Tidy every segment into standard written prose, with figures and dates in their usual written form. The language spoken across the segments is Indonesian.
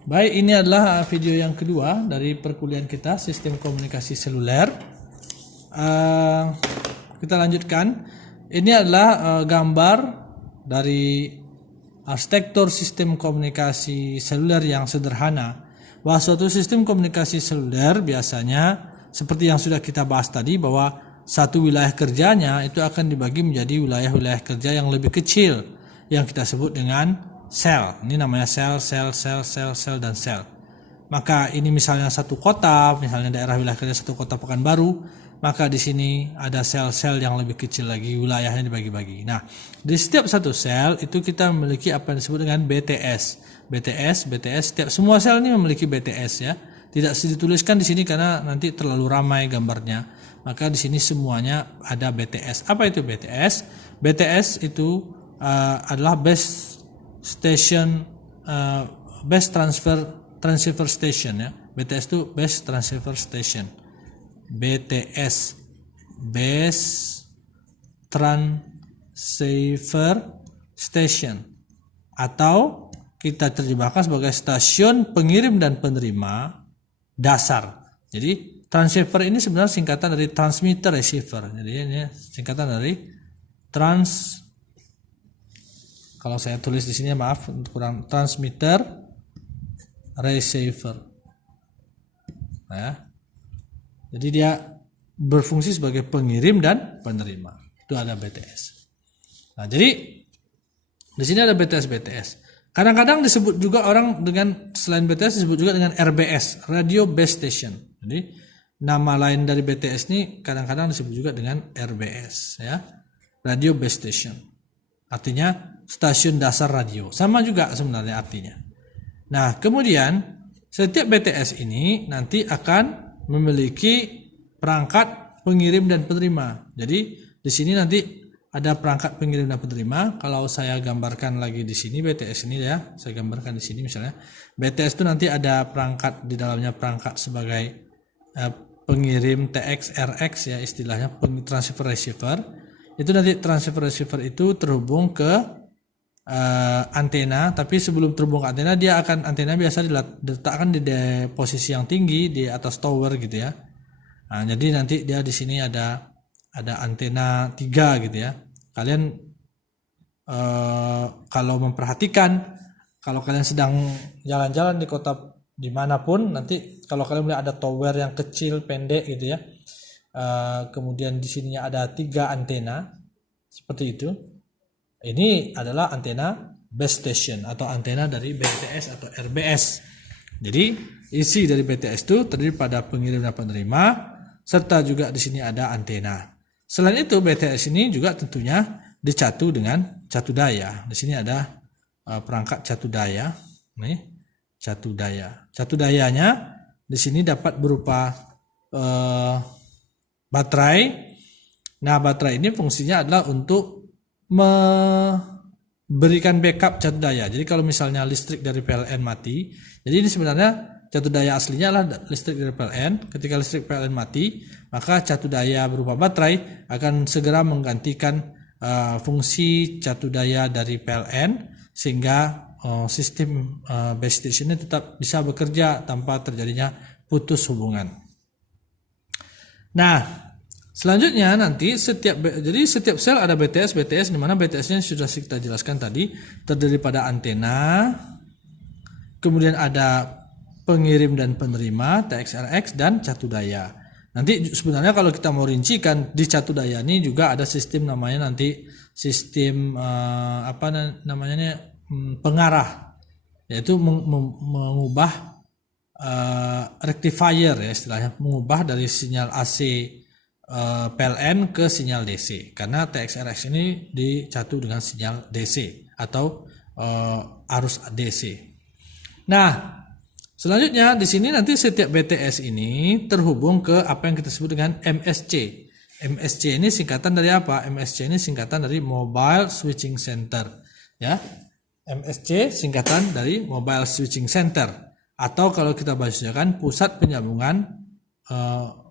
Baik, ini adalah video yang kedua dari perkuliahan kita sistem komunikasi seluler. Kita lanjutkan. Ini adalah gambar dari arsitektur sistem komunikasi seluler yang sederhana. Bahwa suatu sistem komunikasi seluler biasanya seperti yang sudah kita bahas tadi, bahwa satu wilayah kerjanya itu akan dibagi menjadi wilayah-wilayah kerja yang lebih kecil yang kita sebut dengan sel. Ini namanya sel, dan sel. Maka ini misalnya satu kota, misalnya daerah wilayah kerja satu kota Pekanbaru, maka di sini ada sel-sel yang lebih kecil lagi, wilayahnya dibagi-bagi. Nah, di setiap satu sel itu kita memiliki apa yang disebut dengan BTS. Setiap semua sel ini memiliki BTS ya. Tidak dituliskan di sini karena nanti terlalu ramai gambarnya. Maka di sini semuanya ada BTS. Apa itu BTS? BTS itu adalah base transfer station ya. BTS itu base transfer station. BTS base transfer station, atau kita terjemahkan sebagai stasiun pengirim dan penerima dasar. Jadi transceiver ini sebenarnya singkatan dari transmitter receiver. Jadi ini singkatan dari kalau saya tulis di sini maaf untuk kurang, transmitter receiver. Nah, jadi dia berfungsi sebagai pengirim dan penerima. Itu ada BTS. Nah, jadi di sini ada BTS. Kadang-kadang disebut juga orang dengan selain BTS disebut juga dengan RBS, Radio Base Station. Jadi nama lain dari BTS ini kadang-kadang disebut juga dengan RBS ya. Radio Base Station. Artinya stasiun dasar radio. Sama juga sebenarnya artinya. Nah, kemudian setiap BTS ini nanti akan memiliki perangkat pengirim dan penerima. Jadi di sini nanti ada perangkat pengirim dan penerima. Kalau saya gambarkan lagi di sini BTS ini ya, saya gambarkan di sini misalnya BTS itu nanti ada perangkat di dalamnya, perangkat sebagai pengirim TX, RX ya istilahnya, transceiver receiver. Itu nanti transceiver receiver itu terhubung ke antena, tapi sebelum terhubung ke antena antena biasa diletakkan di posisi yang tinggi di atas tower gitu ya. Nah, jadi nanti dia di sini ada antena 3 gitu ya. Kalian kalau memperhatikan, kalau kalian sedang jalan-jalan di kota dimanapun, nanti kalau kalian melihat ada tower yang kecil pendek gitu ya, kemudian di sininya ada 3 antena seperti itu. Ini adalah antena base station atau antena dari BTS atau RBS. Jadi isi dari BTS itu terdiri pada pengirim dan penerima, serta juga di sini ada antena. Selain itu BTS ini juga tentunya dicatu dengan catu daya. Di sini ada perangkat catu daya. Nih, catu daya. Catu dayanya di sini dapat berupa baterai. Nah, baterai ini fungsinya adalah untuk memberikan backup catu daya. Jadi kalau misalnya listrik dari PLN mati, jadi ini sebenarnya catu daya aslinya adalah listrik dari PLN. Ketika listrik PLN mati, maka catu daya berupa baterai akan segera menggantikan fungsi catu daya dari PLN, sehingga sistem base station ini tetap bisa bekerja tanpa terjadinya putus hubungan. Nah, selanjutnya nanti setiap sel ada BTS di mana BTS-nya sudah kita jelaskan tadi, terdiri pada antena, kemudian ada pengirim dan penerima TX-RX dan catu daya. Nanti sebenarnya kalau kita mau rincikan di catu daya ini juga ada sistem namanya nanti sistem pengarah, yaitu mengubah rectifier ya istilahnya, mengubah dari sinyal AC PLN ke sinyal DC, karena TX-RX ini dicatu dengan sinyal DC atau arus DC. Nah, selanjutnya di sini nanti setiap BTS ini terhubung ke apa yang kita sebut dengan MSC. MSC ini singkatan dari apa? MSC ini singkatan dari Mobile Switching Center. Ya, MSC singkatan dari Mobile Switching Center, atau kalau kita bahasakan pusat penyambungan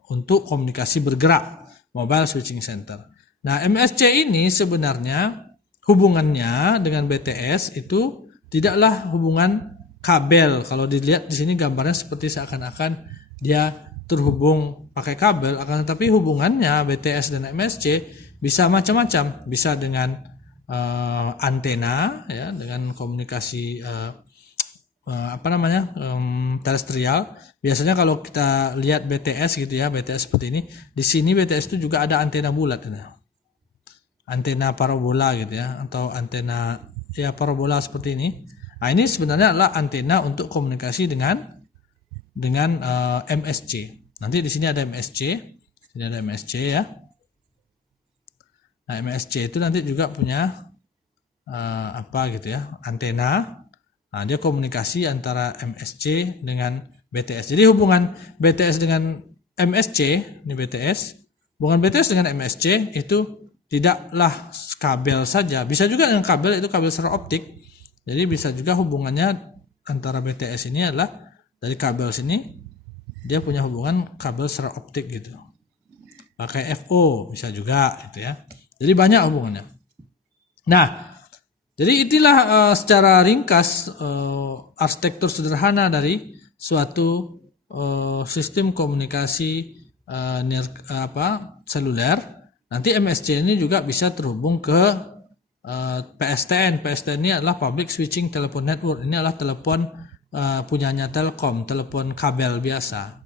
untuk komunikasi bergerak, Mobile Switching Center. Nah, MSC ini sebenarnya hubungannya dengan BTS itu tidaklah hubungan kabel. Kalau dilihat di sini gambarnya seperti seakan-akan dia terhubung pakai kabel, akan tetapi hubungannya BTS dan MSC bisa macam-macam, bisa dengan antena ya, dengan komunikasi terestrial. Biasanya kalau kita lihat BTS gitu ya, BTS seperti ini, di sini BTS itu juga ada antena bulat ya. Antena parabola gitu ya, atau antena ya parabola seperti ini. Nah, ini sebenarnya adalah antena untuk komunikasi dengan MSC. Nanti di sini ada MSC, sini ada MSC ya. Nah, MSC itu nanti juga punya antena. Nah, dia komunikasi antara MSC dengan BTS. Jadi hubungan BTS dengan MSC, ini BTS, hubungan BTS dengan MSC itu tidaklah kabel saja, bisa juga dengan kabel, itu kabel secara optik. Jadi bisa juga hubungannya antara BTS ini adalah dari kabel sini dia punya hubungan kabel secara optik gitu, pakai FO bisa juga gitu ya. Jadi banyak hubungannya. Nah, jadi itulah secara ringkas arsitektur sederhana dari suatu sistem komunikasi seluler. Nanti MSC ini juga bisa terhubung ke PSTN. PSTN ini adalah Public Switching Telephone Network. Ini adalah telepon punyanya Telkom, telepon kabel biasa.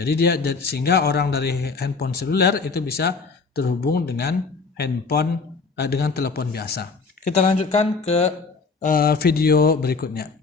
Jadi sehingga orang dari handphone seluler itu bisa terhubung dengan handphone dengan telepon biasa. Kita lanjutkan ke video berikutnya.